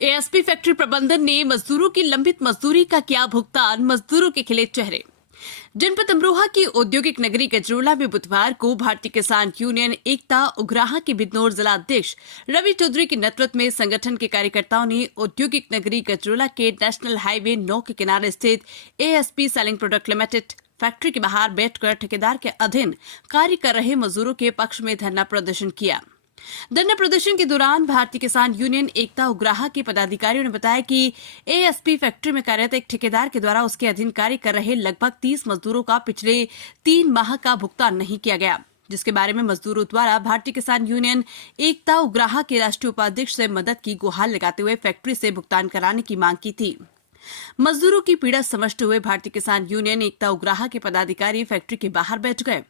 ASP factory प्रबंधन ने मजदूरों की लंबित मजदूरी का किया भुगतान, मजदूरों के खिले चेहरे। जनपद अमरोहा की औद्योगिक नगरी गजरोला में बुधवार को भारतीय किसान यूनियन एकता उग्राहा के बिदनौर जिला अध्यक्ष रवि चौधरी के नेतृत्व में संगठन के कार्यकर्ताओं ने औद्योगिक नगरी गजरोला के नेशनल हाईवे 9 के किनारे स्थित ASP selling product limited factory के बाहर बैठकर ठेकेदार के अधीन कार्य कर रहे मजदूरों के पक्ष में धरना प्रदर्शन किया। धरना प्रदर्शन के दौरान भारतीय किसान यूनियन एकता उग्राहा के पदाधिकारियों ने बताया कि एएसपी फैक्ट्री में कार्यरत एक ठेकेदार के द्वारा उसके अधीन कार्य कर रहे लगभग 30 मजदूरों का पिछले 3 माह का भुगतान नहीं किया गया, जिसके बारे में मजदूरों द्वारा भारतीय किसान यूनियन एकता उग्राहा के राष्ट्रीय उपाध्यक्ष से मदद की गुहार लगाते हुए फैक्ट्री से भुगतान कराने की मांग की थी। मजदूरों की पीड़ा समझते हुए भारतीय किसान यूनियन एकता उग्राहा के पदाधिकारी फैक्ट्री के बाहर बैठ गए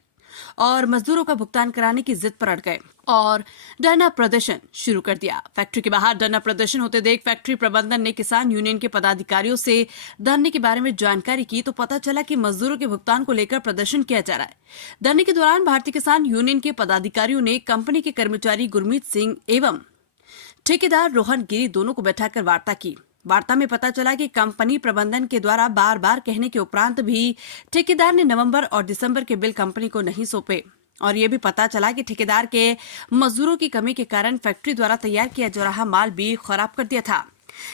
और मजदूरों का भुगतान कराने की जिद पर अड़ गए और धरना प्रदर्शन शुरू कर दिया। फैक्ट्री के बाहर धरना प्रदर्शन होते देख फैक्ट्री प्रबंधन ने किसान यूनियन के पदाधिकारियों से धरने के बारे में जानकारी की तो पता चला कि मजदूरों के भुगतान को लेकर प्रदर्शन किया जा रहा है। धरने के दौरान भारतीय किसान यूनियन के पदाधिकारियों ने कंपनी के कर्मचारी गुरमीत सिंह एवं ठेकेदार रोहन गिरी दोनों को बैठाकर वार्ता की। वार्ता में पता चला कि कंपनी प्रबंधन के द्वारा बार बार कहने के उपरांत भी ठेकेदार ने नवंबर और दिसंबर के बिल कंपनी को नहीं सौंपे और ये भी पता चला कि ठेकेदार के मजदूरों की कमी के कारण फैक्ट्री द्वारा तैयार किया जा रहा माल भी खराब कर दिया था,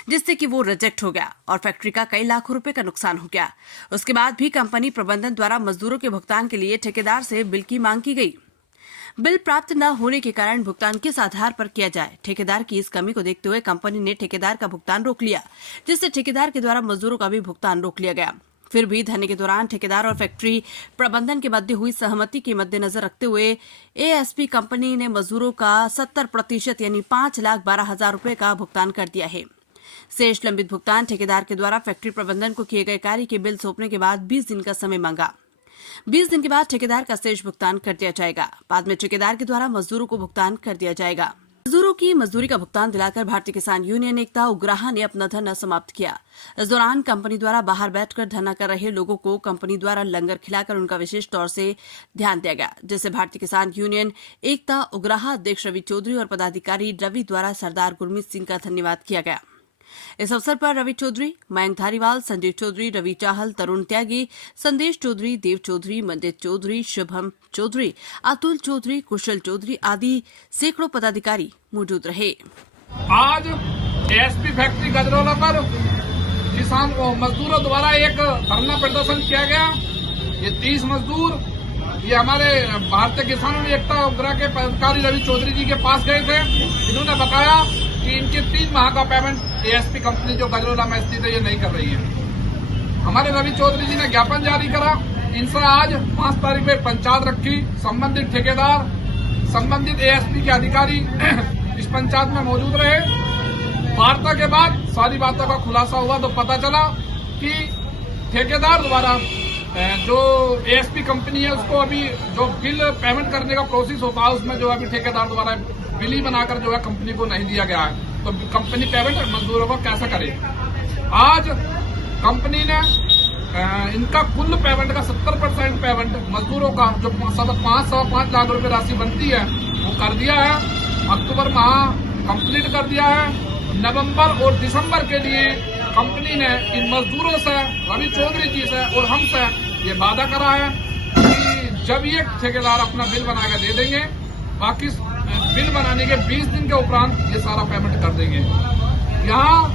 जिससे कि वो रिजेक्ट हो गया और फैक्ट्री का कई लाखों रुपए का नुकसान हो गया। उसके बाद भी कंपनी प्रबंधन द्वारा मजदूरों के भुगतान के लिए ठेकेदार से बिल की मांग की गई। बिल प्राप्त न होने के कारण भुगतान किस आधार पर किया जाए, ठेकेदार की इस कमी को देखते हुए कंपनी ने ठेकेदार का भुगतान रोक लिया, जिससे ठेकेदार के द्वारा मजदूरों का भी भुगतान रोक लिया गया। फिर भी धरने के दौरान ठेकेदार और फैक्ट्री प्रबंधन के मध्य हुई सहमति के मद्देनजर रखते हुए एएसपी कंपनी ने मजदूरों का 70% यानी 5,12,000 रुपए का भुगतान कर दिया है। शेष लंबित भुगतान ठेकेदार के द्वारा फैक्ट्री प्रबंधन को किए गए कार्य के बिल सौंपने के बाद 20 दिन का समय मांगा। 20 दिन के बाद ठेकेदार का शेष भुगतान कर दिया जाएगा। बाद में ठेकेदार के द्वारा मजदूरों को भुगतान कर दिया जाएगा। मजदूरों की मजदूरी का भुगतान दिलाकर भारतीय किसान यूनियन एकता उग्राहा ने अपना धरना समाप्त किया। इस दौरान कंपनी द्वारा बाहर बैठकर धरना कर रहे लोगों को कंपनी द्वारा लंगर खिलाकर उनका विशेष तौर से ध्यान दिया गया, जिससे भारतीय किसान यूनियन एकता उग्राहा अध्यक्ष रवि चौधरी और पदाधिकारी रवि द्वारा सरदार गुरमीत सिंह का धन्यवाद किया गया। इस अवसर पर रवि चौधरी, मयंक धारीवाल, संजय चौधरी, रवि चाहल, तरुण त्यागी, संदेश चौधरी, देव चौधरी, मंजित चौधरी, शुभम चौधरी, अतुल चौधरी, कुशल चौधरी आदि सैकड़ों पदाधिकारी मौजूद रहे। आज एएसपी फैक्ट्री गजरोला पर किसान मजदूरों द्वारा एक धरना प्रदर्शन किया गया। ये 30 मजदूर ये हमारे भारतीय किसान एकता उग्राहा के पदाधिकारी रवि चौधरी जी के पास गए थे। इन्होंने बताया कि इनके 3 माह का पेमेंट एएसपी कंपनी जो गजरोला में स्थित है ये नहीं कर रही है। हमारे रवि चौधरी जी ने ज्ञापन जारी करा। इनसे आज 5 तारीख में पंचायत रखी। संबंधित ठेकेदार, संबंधित एएसपी के अधिकारी इस पंचायत में मौजूद रहे। वार्ता के बाद सारी बातों का खुलासा हुआ तो पता चला कि ठेकेदार द्वारा जो एएसपी कंपनी है उसको अभी जो बिल पेमेंट करने का प्रोसेस होता है उसमें जो अभी ठेकेदार द्वारा बिल ही बनाकर जो है कंपनी को नहीं दिया गया है, तो कंपनी पेमेंट मजदूरों को कैसे करे। आज कंपनी ने इनका कुल पेमेंट का 70% पेमेंट मजदूरों का जो 5.5 लाख रुपए राशि बनती है वो कर दिया है। अक्टूबर माह कंप्लीट कर दिया है। नवंबर और दिसंबर के लिए कंपनी ने इन मजदूरों से, रवि चौधरी जी से और हमसे ये वादा करा है कि जब ये ठेकेदार अपना बिल बनाकर दे देंगे, बाकी बिल बनाने के 20 दिन के उपरांत ये सारा पेमेंट कर देंगे। यहाँ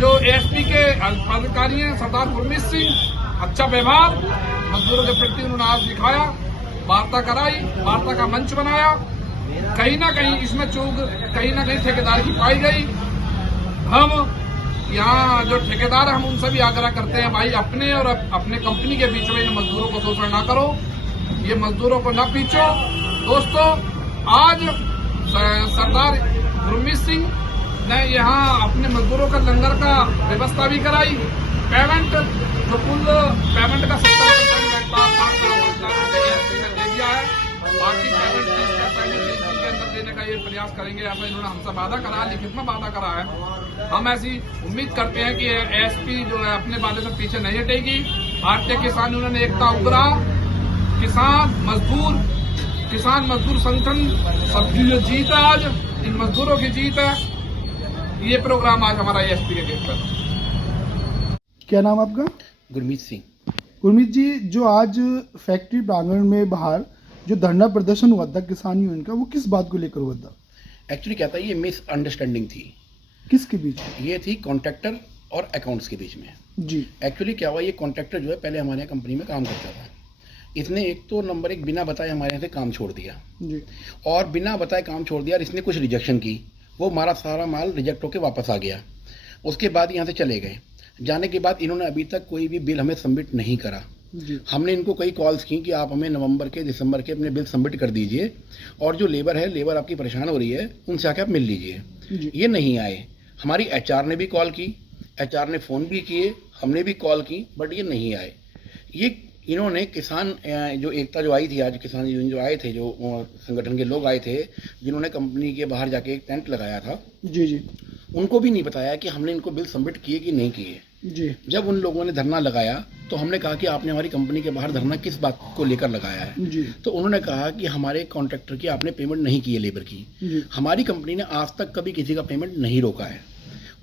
जो एएसपी के अधिकारी हैं सरदार गुरमीत सिंह, अच्छा व्यवहार मजदूरों के प्रति उन्होंने आज दिखाया, वार्ता कराई, वार्ता का मंच बनाया। कहीं ना कहीं इसमें चूक कहीं ना कहीं ठेकेदार की पाई गई। हम यहाँ जो ठेकेदार है हम उनसे भी आग्रह करते हैं, भाई अपने और अपने कंपनी के बीच में इन मजदूरों को शोषण ना करो, ये मजदूरों को न पीछो। दोस्तों, आज सरदार गुरमीत सिंह ने यहाँ अपने मजदूरों का लंगर का व्यवस्था भी कराई। पेमेंट जो कुल पेमेंट का 70% दे दिया है, बाकी पेमेंट 30 दिन के अंदर देने का ये प्रयास करेंगे, ऐसा इन्होंने हमसे वादा करा, लिखित में वादा करा है। हम ऐसी उम्मीद करते हैं कि एएसपी जो है अपने वादे से पीछे नहीं हटेगी। भारतीय किसान यूनियन एकता उग्राहा किसान मजदूर संगठन सबकी जो जीत है, आज इन मजदूरों की जीत है। ये प्रोग्राम आज हमारा एएसपी के गेट पर। क्या नाम आपका? गुरमीत सिंह। गुरमीत जी, जो आज फैक्ट्री प्रांगण में बाहर जो धरना प्रदर्शन हुआ था किसान यूनियन का, वो किस बात को लेकर हुआ था? एक्चुअली क्या था, ये मिसअंडरस्टैंडिंग थी। किसके बीच? ये थी कॉन्ट्रैक्टर और अकाउंट्स के बीच में। जी। एक्चुअली क्या हुआ, ये कॉन्ट्रैक्टर जो है पहले हमारे यहाँ कंपनी में काम करता था। इसने एक तो नंबर एक बिना बताए हमारे यहाँ से काम छोड़ दिया जी। और बिना बताए काम छोड़ दिया और इसने कुछ रिजेक्शन की, वो हमारा सारा माल रिजेक्ट होकर वापस आ गया। उसके बाद यहाँ से चले गए। जाने के बाद इन्होंने अभी तक कोई भी बिल हमें सबमिट नहीं करा। जी। हमने इनको कई कॉल्स की कि आप हमें नवंबर के दिसंबर के अपने बिल सबमिट कर दीजिए और जो लेबर है, लेबर आपकी परेशान हो रही है, उनसे आके आप मिल लीजिए। जी। ये नहीं आए। हमारी एचआर ने भी कॉल की, एचआर ने फ़ोन भी किए, हमने भी कॉल की, बट ये नहीं आए। ये इन्होंने किसान जो एकता जो आई थी आज, किसान यूनियन जो आए थे, जो संगठन के लोग आए थे, जिन्होंने कंपनी के बाहर जाके एक टेंट लगाया था, जी। जी। उनको भी नहीं बताया कि हमने इनको बिल सबमिट किए कि नहीं किए। जी। जब उन लोगों ने धरना लगाया तो हमने कहा कि आपने हमारी कंपनी के बाहर धरना किस बात को लेकर लगाया है? जी। तो उन्होंने कहा कि हमारे कॉन्ट्रैक्टर की आपने पेमेंट नहीं की है, लेबर की। जी। हमारी कंपनी ने आज तक कभी किसी का पेमेंट नहीं रोका है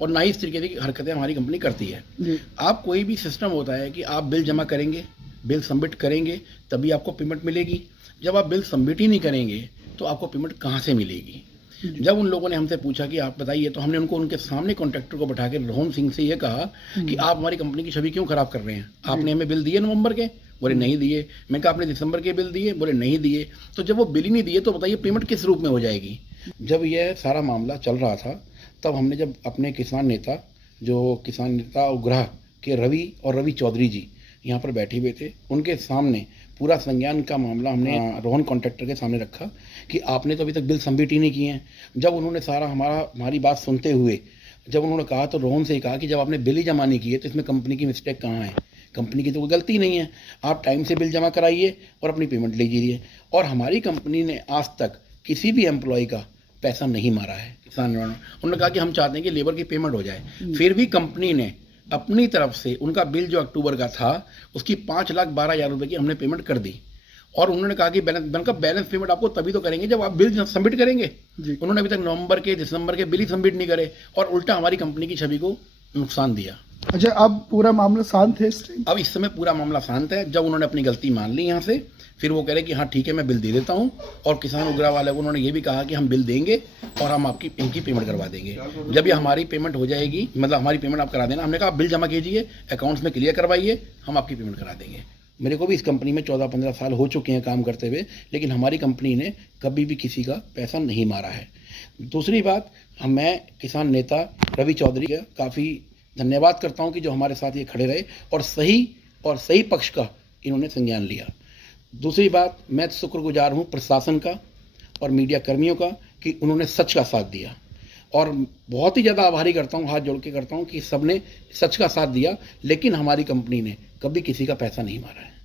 और ना ही इस तरीके की हरकतें हमारी कंपनी करती है। जी। आप कोई भी सिस्टम होता है कि आप बिल जमा करेंगे, बिल सबमिट करेंगे, तभी आपको पेमेंट मिलेगी। जब आप बिल सबमिट ही नहीं करेंगे तो आपको पेमेंट कहाँ से मिलेगी? जब उन लोगों ने हमसे पूछा कि आप बताइए, तो हमने उनको उनके सामने कॉन्ट्रैक्टर को बैठा के रोहन सिंह से ये कहा कि आप हमारी कंपनी की छवि क्यों खराब कर रहे हैं? आपने हमें बिल दिए नवंबर के? बोले नहीं दिए। मैं कहा आपने दिसंबर के बिल दिए? बोले नहीं दिए। तो जब वो बिल ही नहीं दिए तो बताइए पेमेंट किस रूप में हो जाएगी? जब यह सारा मामला चल रहा था तब हमने जब अपने किसान नेता उग्रह के रवि चौधरी जी यहाँ पर बैठे हुए थे, उनके सामने पूरा संज्ञान का मामला हमने रोहन कॉन्ट्रैक्टर के सामने रखा कि आपने तो अभी तक बिल सबमिट ही नहीं किए हैं। जब उन्होंने सारा हमारी बात सुनते हुए जब उन्होंने कहा तो रोहन से ही कहा कि जब आपने बिल ही जमा नहीं किए तो इसमें कंपनी की मिस्टेक कहाँ है? कंपनी की तो कोई गलती नहीं है। आप टाइम से बिल जमा कराइए और अपनी पेमेंट लीजिए। और हमारी कंपनी ने आज तक किसी भी एम्प्लॉय का पैसा नहीं मारा है। किसान उन्होंने कहा कि हम चाहते हैं कि लेबर की पेमेंट हो जाए। फिर भी कंपनी ने अपनी तरफ से उनका बिल जो अक्टूबर का था उसकी 5,12,000 रुपये की हमने पेमेंट कर दी और उन्होंने कहा कि बैलेंस पेमेंट आपको तभी तो करेंगे जब आप बिल सबमिट करेंगे। उन्होंने अभी तक नवंबर के दिसंबर के बिल ही सबमिट नहीं करे और उल्टा हमारी कंपनी की छवि को नुकसान दिया। अच्छा, अब पूरा मामला शांत है इस टाइम? अब इस समय पूरा मामला शांत है। जब उन्होंने अपनी गलती मान ली यहाँ से, फिर वो कह रहे कि हाँ ठीक है मैं बिल दे देता हूँ। और किसान उग्रा वाले को उन्होंने ये भी कहा कि हम बिल देंगे और हम इनकी पेमेंट करवा देंगे। जब ये हमारी पेमेंट हो जाएगी, मतलब हमारी पेमेंट आप करा देना। हमने कहा आप बिल जमा कीजिए, अकाउंट्स में क्लियर करवाइए, हम आपकी पेमेंट करा देंगे। मेरे को भी इस कंपनी में 14-15 साल हो चुके हैं काम करते हुए, लेकिन हमारी कंपनी ने कभी भी किसी का पैसा नहीं मारा है। दूसरी बात, मैं किसान नेता रवि चौधरी का काफ़ी धन्यवाद करता हूं कि जो हमारे साथ ये खड़े रहे और सही पक्ष का इन्होंने संज्ञान लिया। दूसरी बात, मैं शुक्रगुजार हूं प्रशासन का और मीडिया कर्मियों का कि उन्होंने सच का साथ दिया और बहुत ही ज़्यादा आभारी करता हूं, हाथ जोड़ के करता हूं कि सबने सच का साथ दिया, लेकिन हमारी कंपनी ने कभी किसी का पैसा नहीं मारा है।